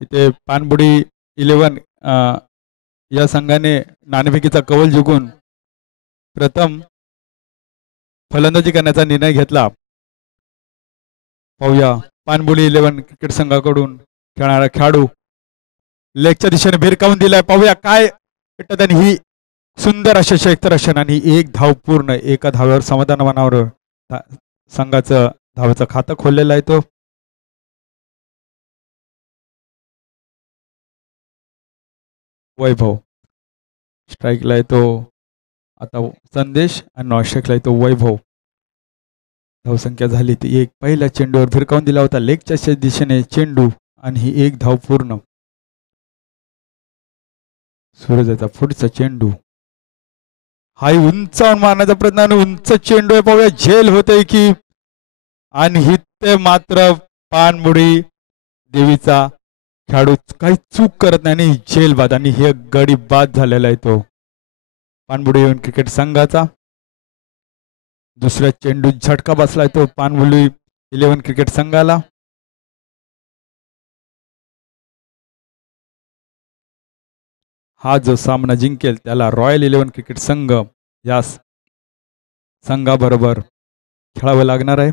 इथे पानबुडी 11 या संघाने नाणेफेकीचा कौल जिंकून प्रथम फलंदाजी करण्याचा निर्णय घेतला. पाहूया पानबुडी 11 क्रिकेट संघाकडून खेळणारा खेळाडू लेगच्या दिशेने भिरकावून दिलाय. पाहूया काय त्यांनी ही सुंदर अशा क्षेत्ररक्षण आणि एक धाव पूर्ण एका धाव्यावर समाधानवानावर संघाचं धावाचं खातं खोललेलं आहे. तो वैभव स्ट्राईकला आहे तो आता संदेश आणि नॉस्ट्राईकला आहे तो वैभव. धावसंख्या झाली ती एक. पहिल्या चेंडूवर भिरकावून दिला होता लेगच्या दिशेने चेंडू आणि ही एक धाव पूर्ण. सूरजाचा पुढचा चेंडू हाही उंचावून मारण्याचा प्रयत्न आणि उंच चेंडू आहे. पाहूया झेल होते की आणि हिते मात्र पानबुडी देवीचा खेळाडू काही चूक करत नाही आणि झेल बाद आणि हे गडी बाद झालेला आहे तो पानबुडी क्रिकेट संघाचा. दुसऱ्या चेंडू झटका बसलाय तो पानबुडी 11 क्रिकेट संघाला. हा जो सामना जिंकेल त्याला रॉयल 11 क्रिकेट संघ या संघाबरोबर खेळावं लागणार आहे.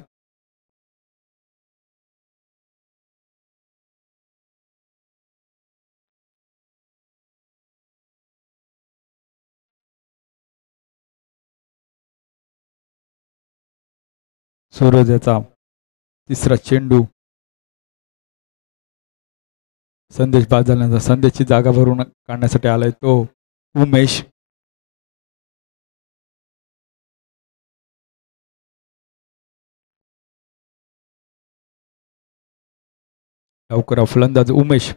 सूरज याचा तिसरा चेंडू संदेश बाद झाल्यानंतर संदेशची जागा भरून काढण्यासाठी आलाय तो उमेश. लवकर फलंदाज उमेश.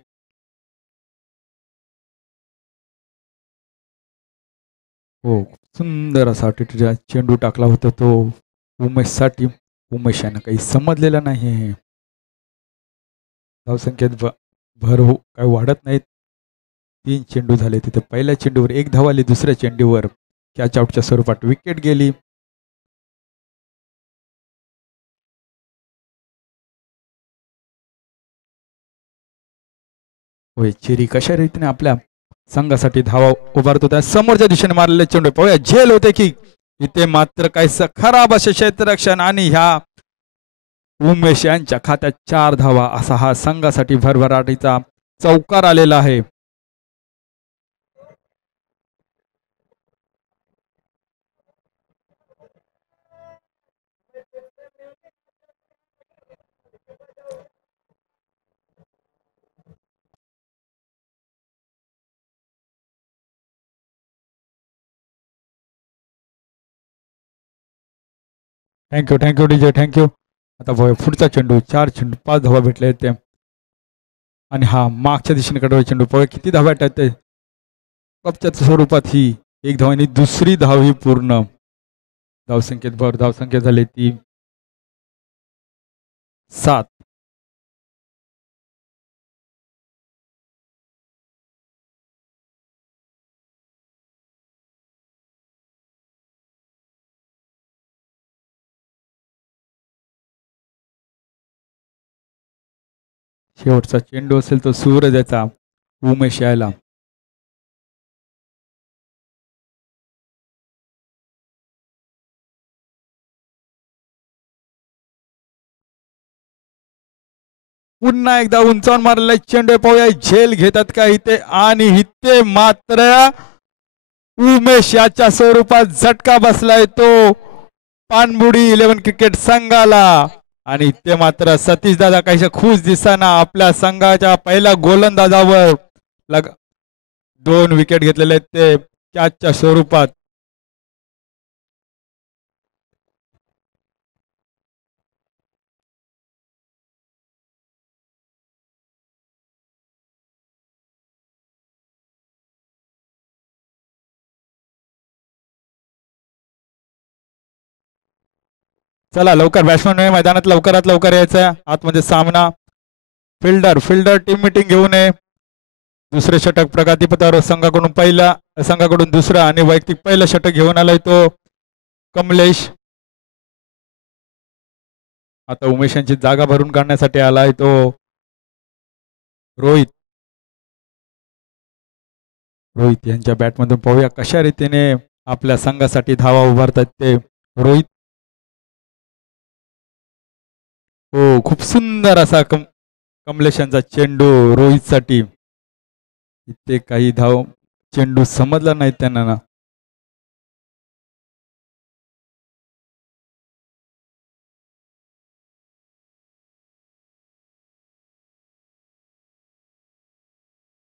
हो सुंदर असा चेंडू टाकला होता तो उमेशसाठी. उमेश यांना काही समजलेलं नाही. धावसंख्येत भर काही वाढत नाहीत. 3 चेंडू झाले तिथे. पहिल्या चेंडूवर एक धाव आली. दुसऱ्या चेंडूवर कॅच आउटच्या स्वरूपात विकेट गेली. होय चिरी कशा रीतीने आपल्या संघासाठी धावा उभारतो त्या समोरच्या दिशेने मारलेले चेंडू पाहूया झेल होते की इथे मात्र काही खराब असे क्षेत्ररक्षण आणि ह्या उमेश यांच्या खात्यात 4 धावा असा हा संघासाठी भरभराटीचा चौकार आलेला आहे. Thank you DJ thank you. आता पुढचा चेंडू 4 चेंडू 5 धावा भेटले ते आणि हा मागच्या दिशेने कडवा चेंडू पाहूया किती धावा येतात. कपच्या स्वरूपात ही एक धाव आणि दुसरी धाव ही पूर्ण. धावसंख्येत भर. धावसंख्या झाली ती 7. शेवटचा चेंडू असेल तो सूरज याचा उमेश यायला. पुन्हा एकदा उंचावून मारलेला चेंडू पाहूया झेल घेतात का इथे आणि इथे मात्र उमेश याच्या स्वरूपात झटका बसलाय तो पानबुडी 11 क्रिकेट संघाला आणि ते मात्र सतीश दादा काही खुश दिसताना आपल्या संघाच्या पहिल्या गोलंदाजावर 2 विकेट घेतलेले आहेत ते कॅचच्या स्वरूपात. चला लवकर बॅट्समॅन मैदानात लवकरात लवकर यायचं. आतमध्ये सामना. फिल्डर टीम मीटिंग घेऊन ये. दुसरे षटक प्रगतीपथावर संघाकडून पहिला संघाकडून दुसरा आणि वैयक्तिक पहिलं षटक घेऊन आलाय तो कमलेश. आता उमेश यांची जागा भरून काढण्यासाठी आलाय तो रोहित. रोहित यांच्या बॅटमधून पाहूया कशा रीतीने आपल्या संघासाठी धावा उभारतात ते रोहित. हो, खूप सुंदर असा कमलेश यांचा चेंडू रोहितसाठी. इथे काही धाव चेंडू समजला नाही त्यांना ना.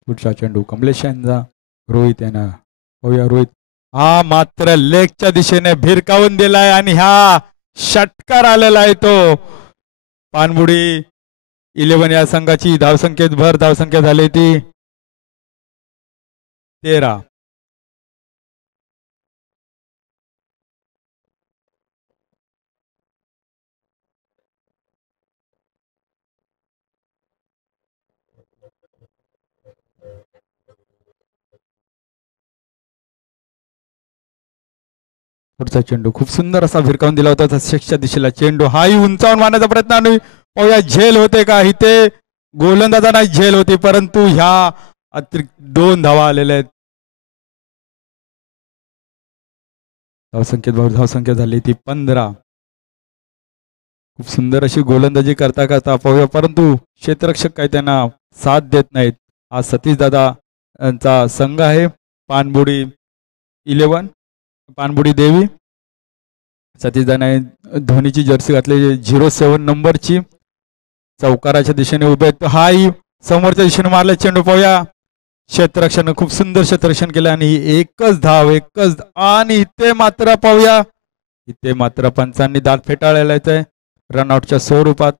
पुढचा चेंडू कमलेश यांचा रोहित यांना पाहूया. रोहित हा मात्र लेगच्या दिशेने भिरकावून दिलाय आणि हा षटकार आलेला आहे तो. पानबुडी 11 या संघाची धावसंख्येत भर धावसंख्या झाली ती 13. पुढचा चेंडू खूप सुंदर असा भिरकावून दिला होता शेषच्या दिशेला चेंडू. हाही उंचावून मारण्याचा प्रयत्न आणि पाहूया झेल होते का. इथे गोलंदाजांना झेल होती परंतु ह्या अतिरिक्त 2 धावा आलेल्या आहेत. धावसंख्या झाली ती 15. खूप सुंदर अशी गोलंदाजी करता करता पाहूया परंतु क्षेत्ररक्षक काही त्यांना साथ देत नाहीत. हा सतीश दादा यांचा संघ आहे पानबुडी 11 पानबुडी देवी. सतीश दादाने धोनीची जर्सी घातली 07 नंबरची. चौकाराच्या दिशेने उभे आहेत. हाही समोरच्या दिशेने मारला चेंडू पाहूया. क्षेत्ररक्षण खूप सुंदर क्षेत्ररक्षण केलं आणि एकच धाव आणि इथे मात्र पाहूया इथे मात्र पंचांनी दात फेटाळलेला आहे रनआउटच्या स्वरूपात.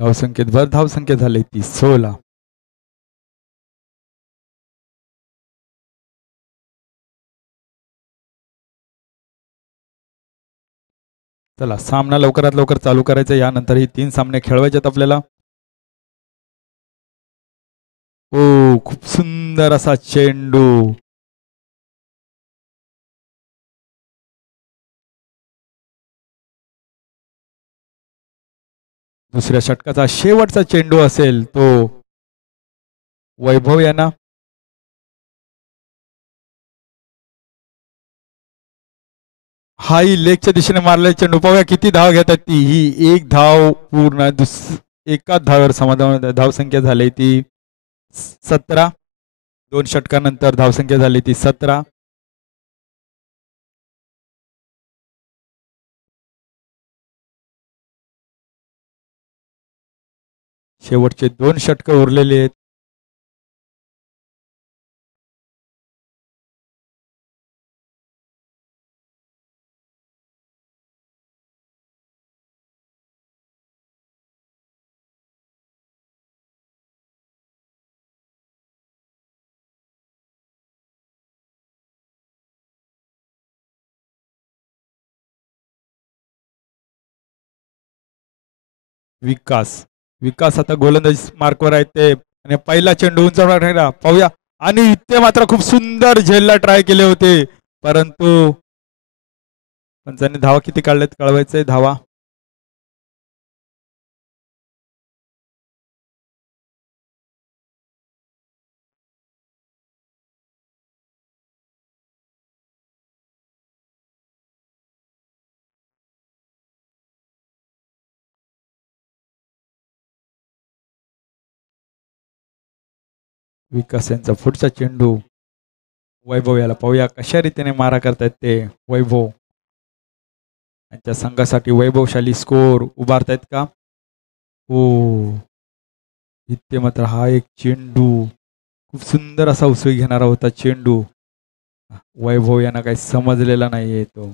धावसंख्येत भर धावसंख्या झाली ती 16. चला सामना लवकरात लवकर चालू करायचा. यानंतर ही 3 सामने खेळवायचे आहेत आपल्याला. ओ खूप सुंदर असा चेंडू. दुसऱ्या षटकाचा शेवटचा चेंडू असेल तो वैभव यांना. हाही लेगच्या दिशेने मारलेला चेंडू पाहूया किती धाव घेतात ती. ही 1 धाव पूर्ण एकाच धावेवर समाधान. धावसंख्या झाली ती 17. 2 षटकानंतर धावसंख्या झाली ती 17. शेवटचे 2 षटक उरलेले आहेत. विकास आता गोलंदाजी मार्कवर आहेत ते आणि पहिला चेंडू उंचावर राहिला पाहूया आणि इथे मात्र खूप सुंदर झेलला ट्राय केले होते परंतु पंचांनी धावा किती काढल्यात कळवायचंय. धावा विकास यांचा पुढचा चेंडू वैभव याला पाहूया कशा रीतीने मारा करतायत ते वैभव. यांच्या संघासाठी वैभवशाली स्कोर उभारतायत का. हो इथे मात्र हा एक चेंडू खूप सुंदर असा उसळी घेणारा होता चेंडू. वैभव यांना काही समजलेला नाहीये तो.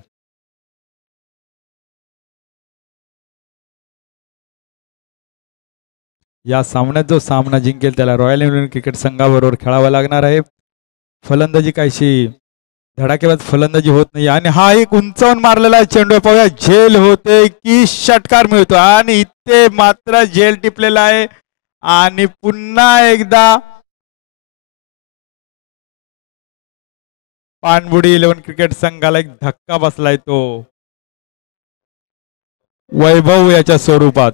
या सामन्यात जो सामना जिंकेल त्याला रॉयल इंग्लंड क्रिकेट संघाबरोबर खेळावा लागणार आहे. फलंदाजी कायशी धडाकेबाज फलंदाजी होत नाही आणि हा एक उंचावून मारलेला चेंडू पाहूया झेल होते की षटकार मिळतो आणि इथे मात्र झेल टिपलेला आहे आणि पुन्हा एकदा पानबुडी 11 क्रिकेट संघाला एक धक्का बसलाय तो वैभव याच्या स्वरूपात.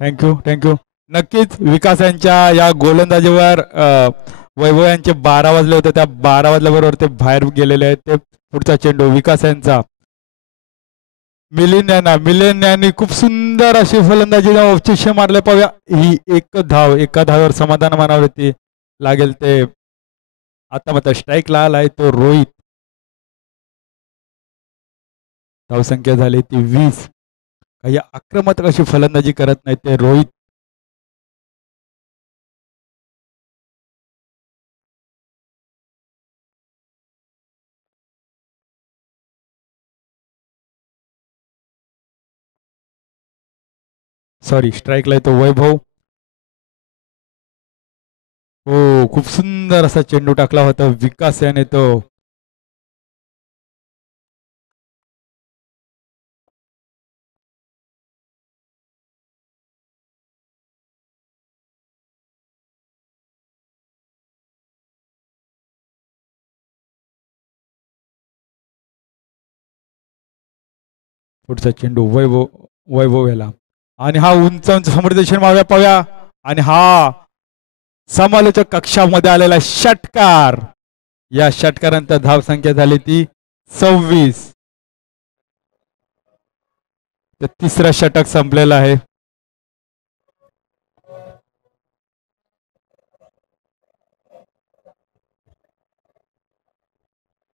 Thank you thank you. नक्कीच विकास यांच्या या गोलंदाजीवर वैभव यांचे 12 वाजले होते. त्या 12 वाजल्याबरोबर ते बाहेर गेलेले आहेत. ते पुढचा चेंडू विकास यांचा. मिलिंद यांनी खूप सुंदर अशी फलंदाजी अवशिष्य मारले. पाहूया ही एक धाव, एका धावेवर समाधान मानावरती लागेल ते. आता मात्र स्ट्राईकला आलाय तो रोहित. धावसंख्या झाली ती 20. काही आक्रमक अशी फलंदाजी करत नाही ते रोहित. सॉरी, स्ट्राईकला येतो वैभव. हो, खूप सुंदर असा चेंडू टाकला होता विकास याने तो. पुढचा चेंडू वैभव वैभव याला. आणि हा उंच उंच समोरदेशन मारूया पाहूया. आणि हा समालोचक कक्षामध्ये आलेला षटकार. या षटकारानंतर धावसंख्या झाली ती 26. तिसरा षटक संपलेला आहे.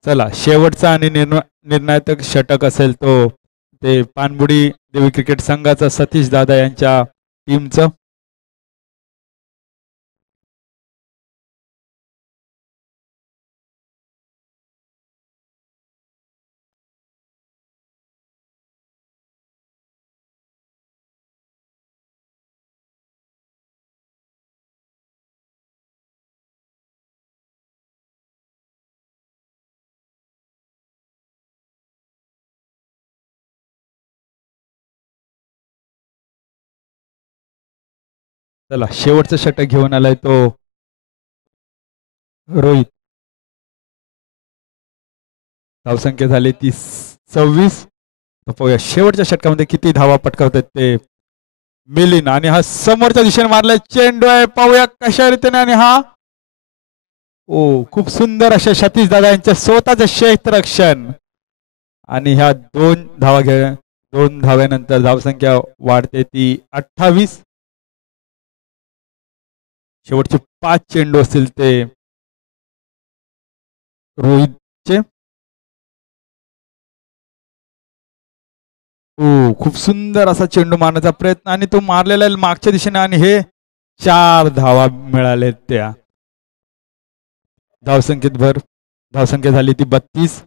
चला, शेवटचा आणि निर्णायक षटक असेल तो ते पानबुडी देवी क्रिकेट संघाचा सतीश दादा यांच्या टीमचं. चला, शेवटचा षटक घेऊन आलाय तो रोहित. धावसंख्या झाली ती 26. पाहूया शेवटच्या षटकामध्ये किती धावा पटकावतात ते मिलिंद. आणि हा समोरच्या दिशेने मारलाय चेंडू आहे. पाहूया कशा रीतीने. आणि हा खूप सुंदर अशा सतीश दादा यांच्या स्वतःचं क्षेत्ररक्षण. आणि ह्या 2 धाव्यानंतर धावसंख्या वाढते ती 28. शेवटचे 5 चेंडू असतील ते रोहितचे. खूप सुंदर असा चेंडू मारण्याचा प्रयत्न आणि तो मारलेला आहे मागच्या दिशेने. आणि हे 4 धावा मिळाले त्या. धावसंख्या झाली ती 32.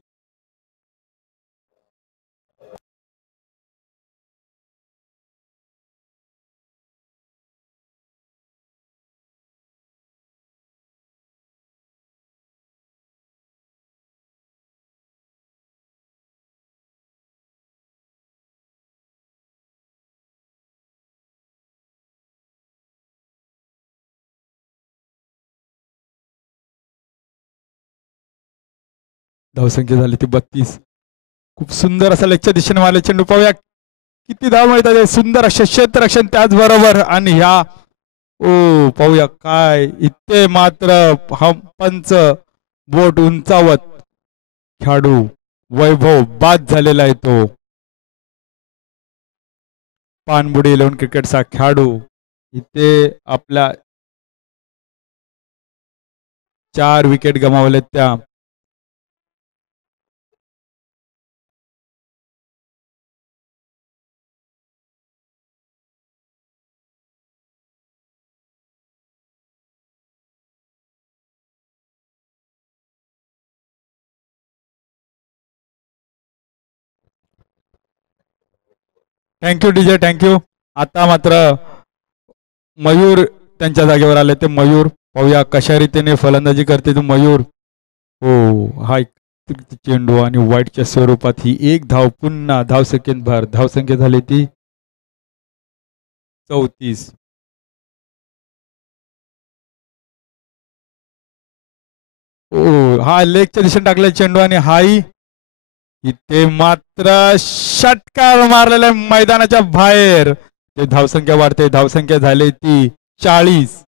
धावसंख्या झाली ती 32. खूप सुंदर असा लेगच्या दिशेने मारले चेंडू. पाहूया किती धाव मिळतात. सुंदर असे क्षेत्ररक्षण त्याचबरोबर. आणि ह्या पाहूया काय इथे मात्र हम पंच बोट उंचावत खेळाडू वैभव बाद झालेला आहे तो. पानबुडी 11 क्रिकेटचा खेळाडू इथे आपल्या 4 विकेट गमावलेत त्या. Thank you DJ, thank you. आता मात्र मयूर त्यांच्या जागेवर आले ते मयूर. पाहूया कशा रीतीने फलंदाजी करते तो मयूर. हा चेंडू आणि वाईटच्या स्वरूपात ही 1 धाव. पुन्हा धावसंख्या झाली ती 34. हा लेगच्या दिशेने टाकलाय चेंडू. आणि हाही इथे मात्र षटकार मारलेला मैदानाच्या बाहेर. ते धावसंख्या वाढते. धावसंख्या झाली ती 40.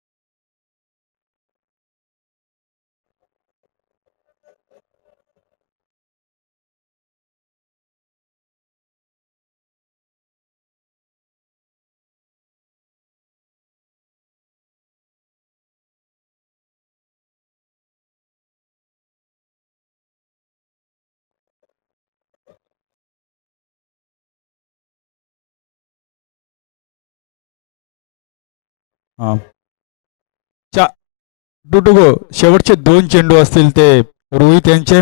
हा डुडुगो शेवटचे 2 चेंडू असतील ते रोहित यांचे.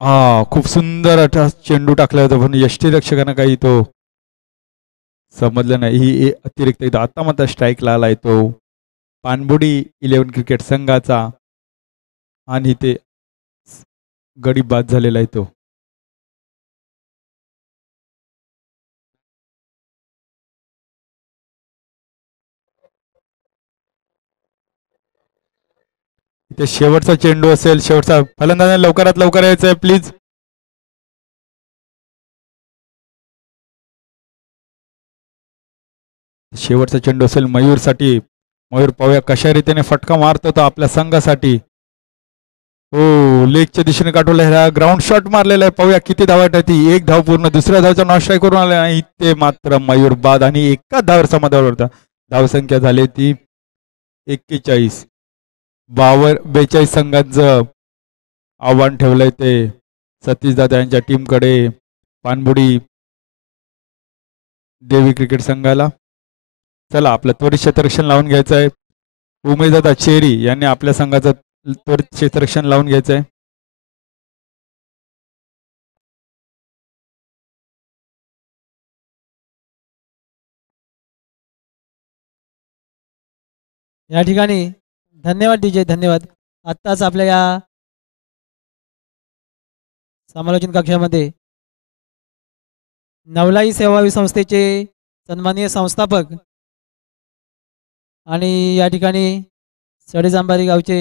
हा खूप सुंदर असा चेंडू टाकला होता पण यष्टीरक्षकांना काही तो समजलं नाही. ही अतिरिक्त एकदा आता मात्र स्ट्राईक आलाय तो पाणबुडी 11 क्रिकेट संघाचा आणि ते गडी बाद झालेला आहे तो. इथे शेवटचा चेंडू असेल. शेवटचा फलंदाज लवकरात लवकर यायचं आहे प्लीज. शेवटचा चेंडू असेल मयूरसाठी. मयूर पाहूया कशा रीतीने फटका मारतो तो आपल्या संघासाठी. हो लेगच्या दिशेने काढवला ह्या ग्राउंड शॉट मारलेला आहे. पाहूया किती धावा ती. 1 धाव पूर्ण. दुसऱ्या धावचा नॉन स्ट्राईक करून आला नाही ते मात्र मयूर बाद आणि एका धावर समाधावर होता. धावसंख्या झाली ती 41. 42 संघांचं आव्हान ठेवलंय ते सतीश दादा यांच्या टीमकडे पाणबुडी देवी क्रिकेट संघाला. चला आपलं त्वरित क्षेत्ररक्षण लावून घ्यायचं आहे. उमेशदादा चेरी यांनी आपल्या संघाचं त्वरित क्षेत्ररक्षण लावून घ्यायचं आहे. या ठिकाणी धन्यवाद डीजे, धन्यवाद. आत्ताच आपल्या या समालोचन कक्षामध्ये नवलाई सेवा संस्थेचे सन्माननीय संस्थापक आणि या ठिकाणी सडेजांबारी गावचे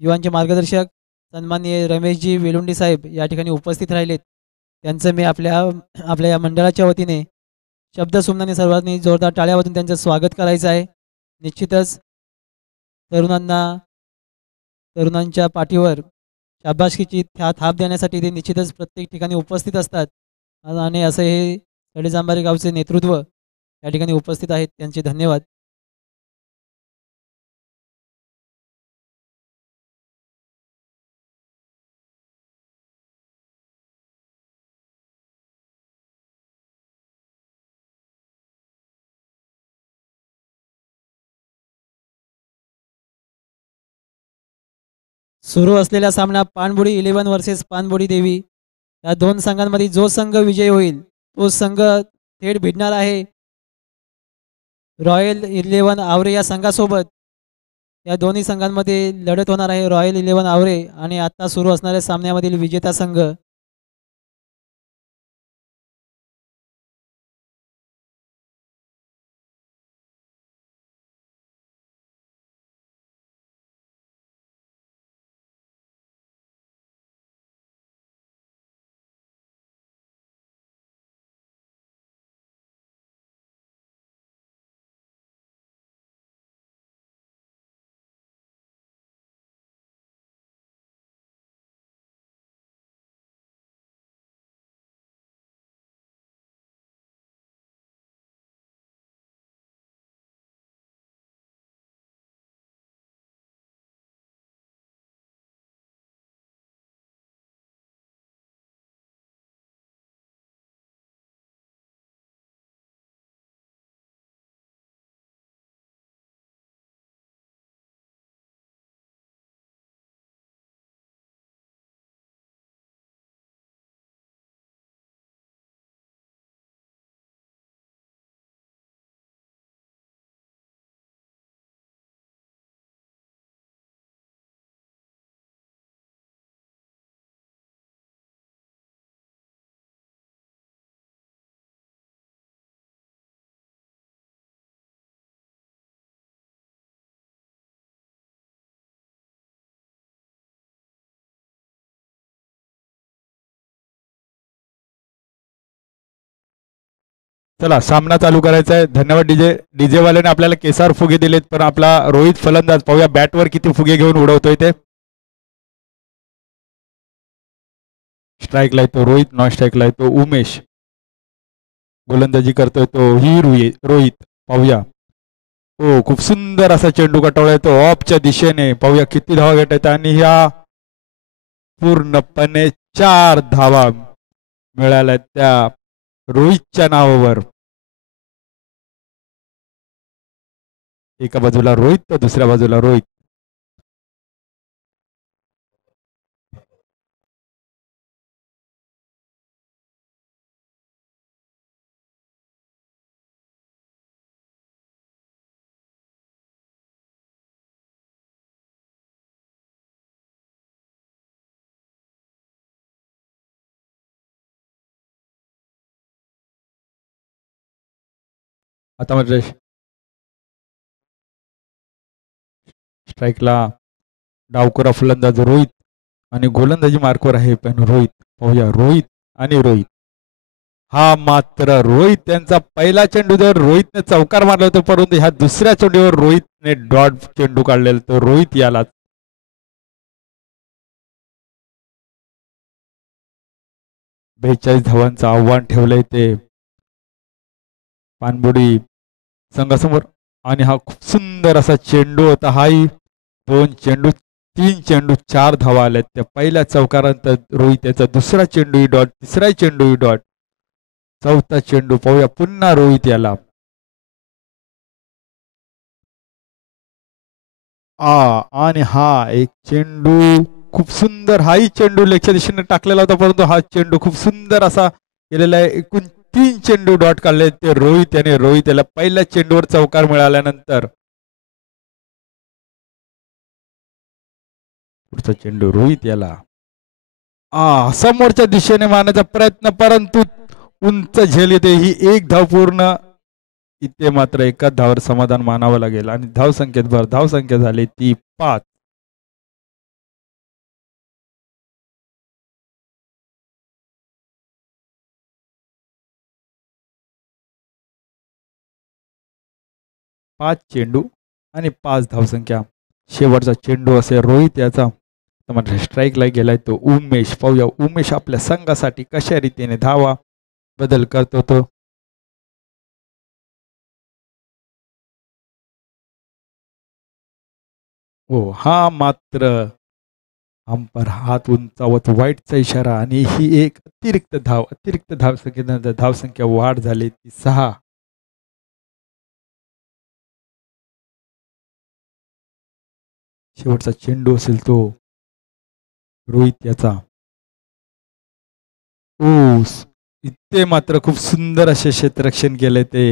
युवांचे मार्गदर्शक सन्माननीय रमेशजी वेलुंडी साहेब या ठिकाणी उपस्थित राहिलेत. त्यांचं मी आपल्या या मंडळाच्या वतीने शब्दसुमनाने सर्वांनी जोरदार टाळ्या वाजून त्यांचं स्वागत करायचं आहे. निश्चितच तरुणांच्या पाठीवर शाबासकीची थाप देण्यासाठी ते निश्चितच प्रत्येक ठिकाणी उपस्थित असतात आणि असं हे सडेजांबारी गावचे नेतृत्व या ठिकाणी उपस्थित आहेत. त्यांचे धन्यवाद. सुरू असलेला सामना पाणबुडी 11 वर्सेस पाणबुडी देवी या 2 संघांमध्ये जो संघ विजयी होईल तो संघ थेट भिडणार आहे रॉयल 11 आवरे या संघासोबत. या दोन्ही संघांमध्ये लढत होणार आहे रॉयल 11 आवरे आणि आता सुरू असणाऱ्या सामन्यामधील विजेता संघ चला सामना चालू करायचा आहे. धन्यवाद डीजे वाल्याने आपल्याला केसार फुगे दिलेत, पण आपला रोहित फलंदाज पाहूया बॅटवर किती फुगे घेऊन उडवतोय ते. स्ट्राईकला येतो रोहित, नॉन स्ट्राईकला येतो उमेश. गोलंदाजी करतोय तो ही रोहित. पाहूया हो, खूप सुंदर असा चेंडू कटवलाय तो ऑफच्या दिशेने. पाहूया किती धावा घेत आहेत आणि ह्या पूर्णपणे 4 धावा मिळाल्या त्या रोहितच्या नावावर. एका बाजूला रोहित तर दुसऱ्या बाजूला रोहित. आता म्हणजे स्ट्राईकला डावखोरा फलंदाज रोहित आणि गोलंदाजी मार्कवर आहे पण रोहित. पाहूया रोहित आणि रोहित. हा मात्र रोहित त्यांचा पहिला चेंडू जर रोहितने चौकार मारला होता, परंतु ह्या दुसऱ्या चेंडूवर रोहितने डॉट चेंडू काढलेला तो रोहित याला 42 धावांचं आव्हान ठेवलंय ते पानबुडी संघासमोर. आणि हा खूप सुंदर असा चेंडू होता. हाही 2 चेंडू 3 चेंडू 4 धावा आल्यात त्या पहिल्या चौकारानंतर. रोहित याचा दुसरा चेंडूही डॉट, तिसरा चेंडूही डॉट, चौथा चेंडू. पाहूया पुन्हा रोहित याला. आणि हा एक चेंडू खूप सुंदर, हाही चेंडू लेगच्या दिशेने टाकलेला होता, परंतु हा चेंडू खूप सुंदर असा केलेला आहे. एकूण 3 चेंडू डॉट काढले ते रोहित याने. रोहित याला पहिल्या चेंडूवर चौकार मिळाल्यानंतर पुढचा चेंडू रोहित याला समोरच्या दिशेने मारण्याचा प्रयत्न, परंतु उंच झेल येते. ही 1 धाव पूर्ण. इथे मात्र एकाच धावावर समाधान मानावं लागेल आणि धावसंख्येत भर. धावसंख्या झाली ती 5. चेंडू आणि 5 धावसंख्या. शेवटचा चेंडू असेल रोहित याचा. तर स्ट्राईकला गेलाय तो उमेश. पाहूया उमेश आपल्या संघासाठी कशा रीतीने धावा बदल करतो तो. हो, हा मात्र अंपर हात उंचावत वाईटचा इशारा आणि ही एक अतिरिक्त धावसंख्येनंतर धावसंख्या वाढ झाली ती 6. शेवटचा चेंडू असेल तो रोहित याचा. इथे मात्र खूप सुंदर असे क्षेत्ररक्षण केले ते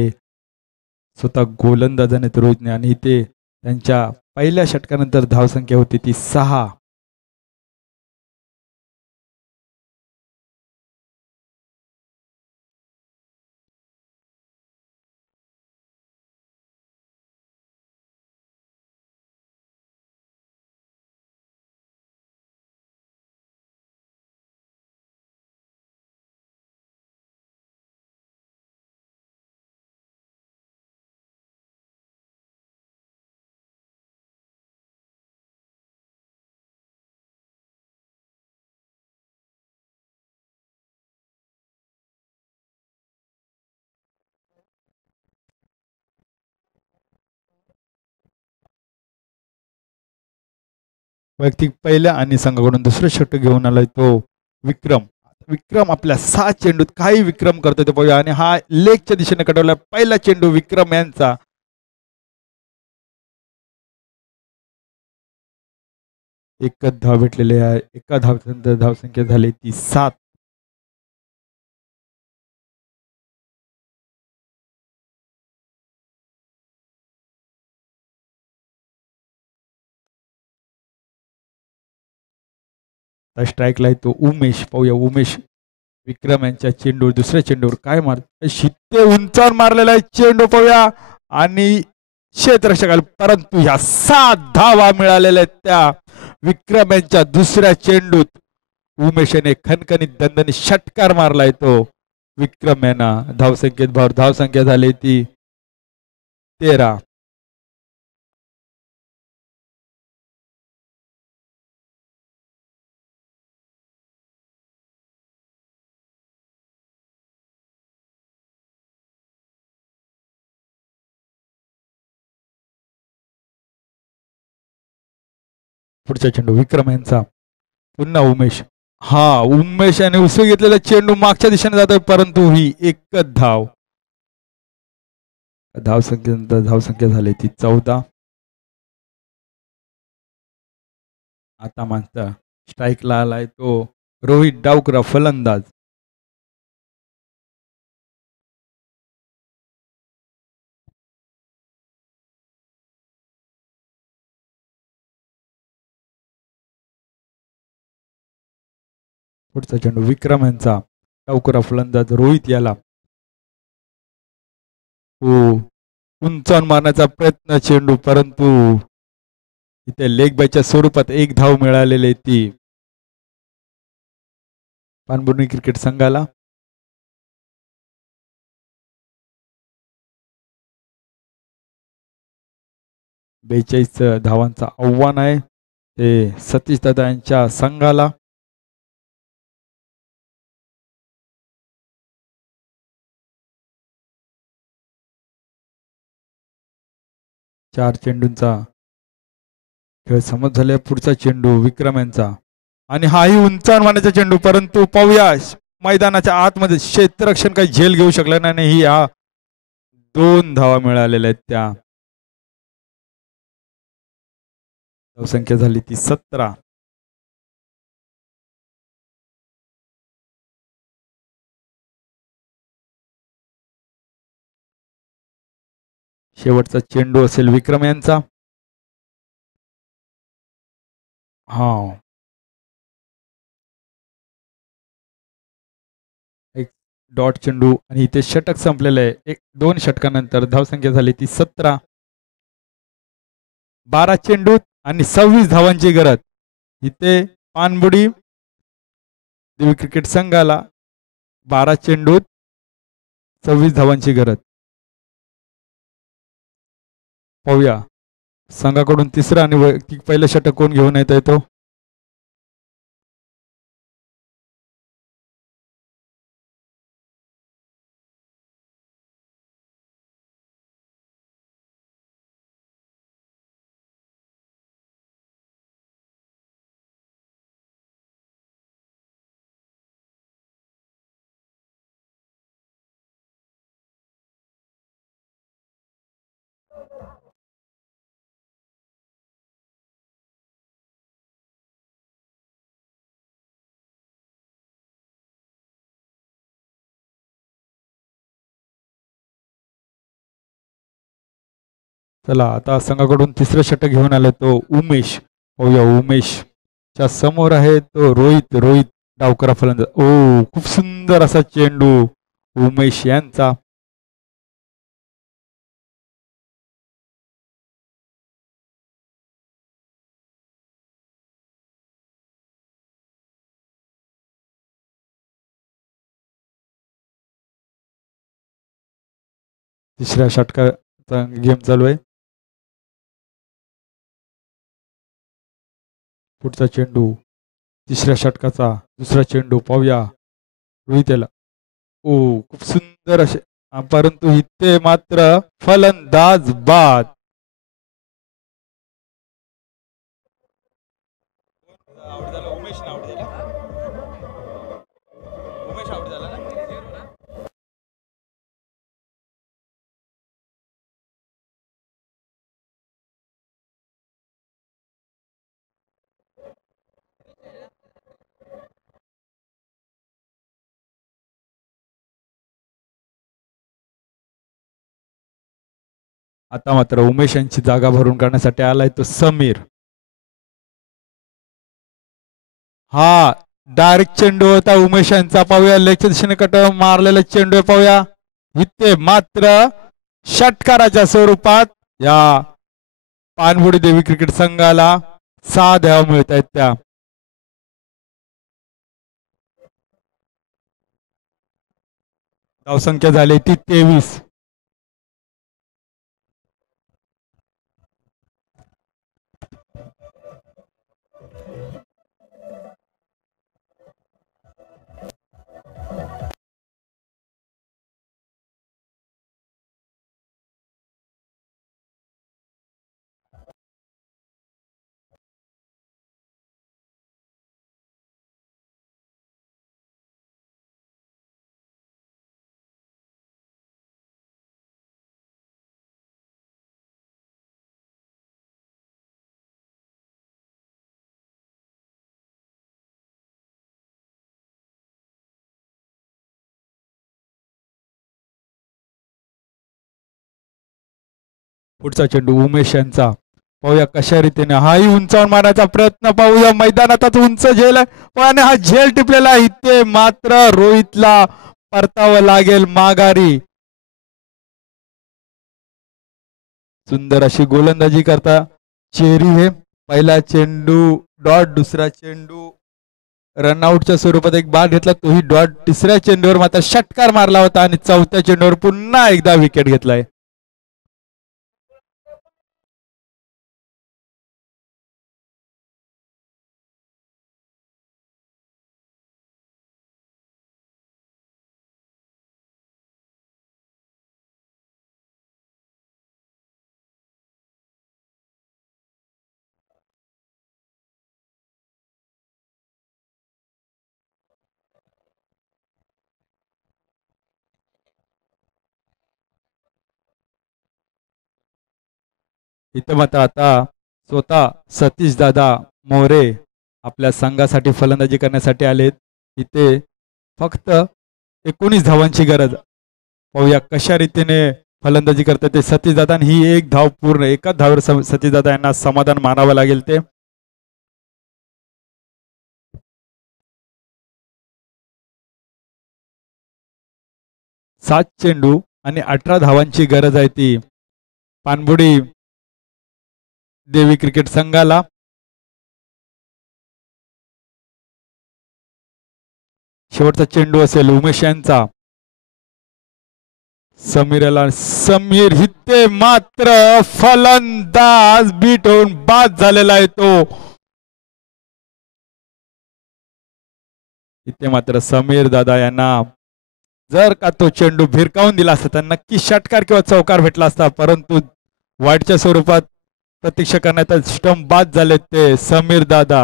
स्वतः गोलंदाजाने रोहितने. आणि इथे त्यांच्या पहिल्या षटकानंतर धावसंख्या होती ती 6. वैयक्तिक पहिल्या आणि संघाकडून दुसरं षटक घेऊन आलाय तो विक्रम. विक्रम आपल्या 6 चेंडूत काही विक्रम करतोय तो पाहूया. आणि हा लेगच्या दिशेने कटवला पहिला चेंडू विक्रम यांचा. एकच धाव भेटलेली आहे. एका धावसंख्या झाली ती 7. स्ट्राईकला तो उमेश. पाहूया उमेश विक्रम यांच्या चेंडू दुसऱ्या चेंडूवर काय मारत. शित्ते उंचावर मारलेला आहे चेंडू. पाहूया आणि क्षेत्ररक्षकाला, परंतु ह्या 7 धावा मिळालेल्या आहेत त्या विक्रम यांच्या दुसऱ्या चेंडूत. उमेशने खणखणीत दणदणीत षटकार मारलाय तो. विक्रम यांना धावसंख्येत भर. धावसंख्या झाली ती 13. पुढचा चेंडू विक्रम यांचा. पुन्हा उमेश. हा, उमेश याने उसळी घेतलेला चेंडू मागच्या दिशेने जातोय, परंतु ही एकच धाव. धावसंख्या झाली ती 14. आता मागचा स्ट्राईकला आलाय तो रोहित डावकरा फलंदाज. पुढचा चेंडू विक्रम यांचा. डावकरा फलंदाज रोहित याला उंचावून मारण्याचा प्रयत्न चेंडू, परंतु इथे लेग बायच्या स्वरूपात एक धाव मिळालेली ती पानबुर्णी क्रिकेट संघाला. बेचाळीस धावांचा आव्हान आहे ते सतीश दादा यांच्या संघाला. चार चेंडूंचा खेळ समज झाले. पुढचा चेंडू विक्रम यांचा आणि हाही उंचावून मारण्याचा चेंडू, परंतु पाहूया मैदानाच्या आतमध्ये क्षेत्ररक्षण काही झेल घेऊ शकला नाही. ही 2 धावा मिळालेल्या आहेत त्या. धावसंख्या झाली ती 17. शेवटचा चेंडू असेल विक्रम यांचा. हा, एक डॉट चेंडू आणि इथे षटक संपलेलं आहे. 2 षटकानंतर धावसंख्या झाली ती 17. 12 चेंडूत आणि 26 धावांची गरज. इथे पानबुडी देवी क्रिकेट संघाला 12 चेंडूत 26 धावांची गरज. पाहूया संघाकडून तिसरा आणि वैयक्तिक पहिलं षटक कोण घेऊन येत आहे तो. चला आता संघाकडून तिसरं षटक घेऊन आलं तो उमेश. पाहूया उमेशच्या समोर आहे तो रोहित. रोहित डावकरा फलंदाज. खूप सुंदर असा चेंडू उमेश यांचा. तिसऱ्या षटकाचा गेम चालू आहे. पुढचा चेंडू तिसऱ्या षटकाचा दुसरा चेंडू. पाहूया रोहित याला. खूप सुंदर असे, परंतु इथे मात्र फलंदाज बाद. आता मात्र उमेश यांची जागा भरून काढण्यासाठी आलाय तो समीर. हा डायरेक्ट चेंडू होता उमेश यांचा. पाहूया लेगच्या दिशेने कट मारलेला चेंडू पाहूया. इथे मात्र षटकाराच्या स्वरूपात या पानबुडी देवी क्रिकेट संघाला 6 धावा मिळत आहेत त्या. धावसंख्या झाली ती 23. पुढचा चेंडू उमेश यांचा. पाहूया कशा रीतीने हाही उंचावून मारण्याचा प्रयत्न. पाहूया मैदानातच उंच झेल पण हा झेल टिपलेला इथे मात्र रोहितला परतावं लागेल माघारी. सुंदर अशी गोलंदाजी करता चेरी हे. पहिला चेंडू डॉट, दुसरा चेंडू रनआउटच्या स्वरूपात एक बाद घेतला तोही डॉट. तिसऱ्या चेंडूवर मात्र षटकार मारला होता आणि चौथ्या चेंडूवर पुन्हा एकदा विकेट घेतलाय. इथं मात्र आता स्वतः सतीश दादा मोरे आपल्या संघासाठी फलंदाजी करण्यासाठी आलेत. इथे फक्त 19 धावांची गरज. पाहूया कशा रीतीने फलंदाजी करतात ते सतीश दादा. ही एक धाव पूर्ण, एकाच धावर सतीश दादा यांना समाधान मानावं लागेल. ते 7 चेंडू आणि 18 धावांची गरज आहे ती पानबुडी देवी क्रिकेट संघाला. शेवटचा चेंडू असेल उमेश यांचा. समीर हिते मात्र फलंदाज बीट होऊन बाद झालेला आहे तो. इथे मात्र समीर दादा यांना जर का तो चेंडू भिरकावून दिला असता तर नक्की षटकार किंवा चौकार भेटला असता, परंतु वाईटच्या स्वरूपात प्रतीक्षा करण्यात स्टंप बाद झाले ते समीर दादा.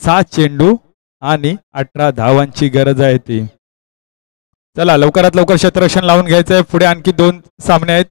7 चेंडू आणि 18 धावांची गरज आहे ती. चला लवकरात लवकर क्षेत्ररक्षण लावून घ्यायचंय. पुढे आणखी 2 सामने आहेत.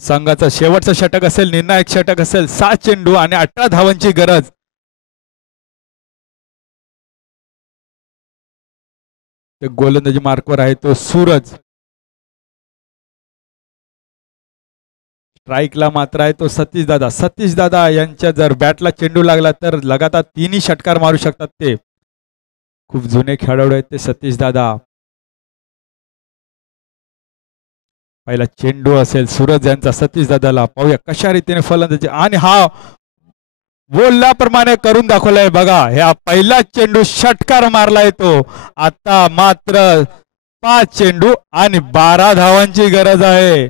संघाचा शेवटचा षटक असेल, निर्णायक षटक असेल. 7 चेंडू आणि 18 धावांची गरज. ते गोलंदाजी मार्कवर आहे तो सूरज. स्ट्राईकला मात्र आहे तो सतीश दादा. सतीश दादा यांच्या जर बॅटला चेंडू लागला तर लगातार 3 षटकार मारू शकतात. ते खूप जुने खेळाडू आहेत ते सतीश दादा. पहिला चेंडू असेल सूरज यांचा सतीश दादाला. पाहूया कशा रीतीने फलंदाजी आणि हा बोलल्याप्रमाणे करून दाखवलाय बघा. ह्या पहिला चेंडू षटकार मारलाय तो. आता मात्र 5 चेंडू आणि 12 धावांची गरज आहे.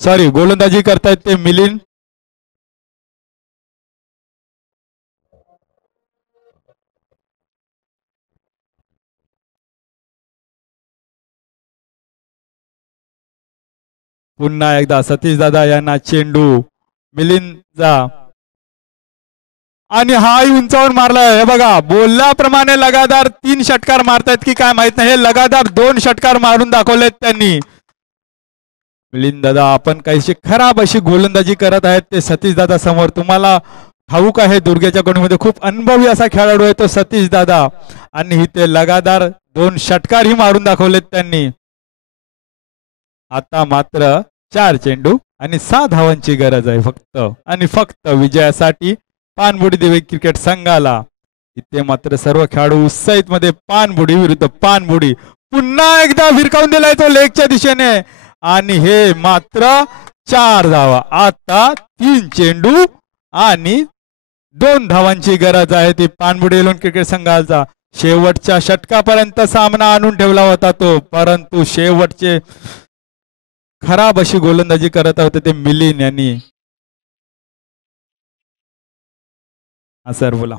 सॉरी, गोलंदाजी करतायत ते मिलिंद. पुन्हा एकदा सतीश दादा यांना चेंडू मिलिंदचा आणि हाही उंचावून मारलाय. हे बघा बोलल्याप्रमाणे लगातार 3 षटकार मारतायत की काय माहित नाही. हे लगातार 2 षटकार मारून दाखवलेत त्यांनी. मिलिंद दादा आपण काहीशी खराब अशी गोलंदाजी करत आहेत ते सतीश दादा समोर. तुम्हाला ठाऊक आहे दुर्गेच्या कोणीमध्ये खूप अनुभवी असा खेळाडू आहे तो सतीश दादा. आणि इथे लगातार 2 षटकारही मारून दाखवलेत त्यांनी. आता मात्र 4 चेंडू आणि 6 धावांची गरज आहे फक्त आणि फक्त विजयासाठी पानबुडी देवी क्रिकेट संघाला. इथे मात्र सर्व खेळाडू उत्साहित मध्ये पानबुडी विरुद्ध पानबुडी. पुन्हा एकदा भिरकावून दिलाय तो लेगच्या दिशेने आणि हे मात्र 4 धावा. आता 3 चेंडू आणि 2 धावांची गरज आहे ती पानबुडी एलोन क्रिकेट संघाचा. शेवटच्या षटकापर्यंत सामना आणून ठेवला होता तो, परंतु शेवटचे खराब अशी गोलंदाजी करत होते ते मिलिंद यांनी. हा सर बोला.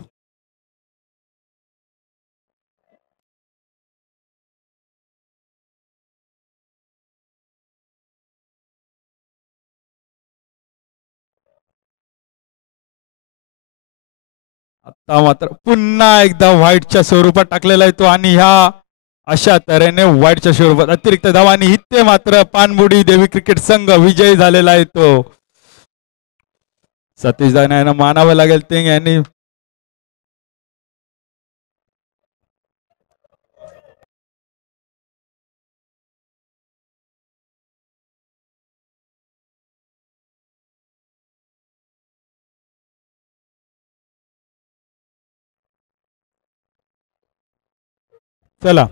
आता मात्र पुन्हा एकदा व्हाईटच्या स्वरूपात टाकलेला आहे तो आणि ह्या अशा तऱ्हेने व्हाईटच्या स्वरूपात अतिरिक्त धावा आणि इथे मात्र पानबुडी देवी क्रिकेट संघ विजयी झालेला आहे तो. सतीश दादा यांना मानावं लागेल ते यांनी चला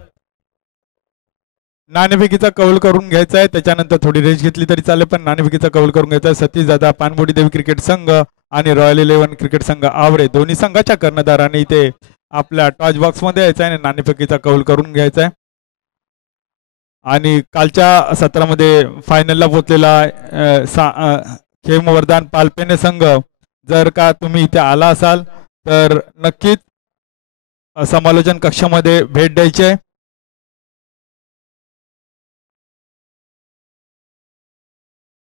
नाणेफेकीचा कौल करून घ्यायचा आहे, त्याच्यानंतर थोडी रेस्ट घेतली तरी चालेल पण नाणेफेकीचा कौल करून घ्यायचा आहे. सतीश दादा पानबुडी देवी क्रिकेट संघ आणि रॉयल 11 क्रिकेट संघ आवडे दोन्ही संघाच्या कर्णधारांनी इथे आपल्या टॉच बॉक्स मध्ये यायचं आहे आणि नाणेफेकीचा कौल करून घ्यायचा आहे. आणि कालच्या सत्रामध्ये फायनलला पोहोचलेला खेमवर्धन पालपेने संघ जर का तुम्ही इथे आला असाल तर नक्कीच समालोचन कक्षामध्ये भेट द्यायची आहे.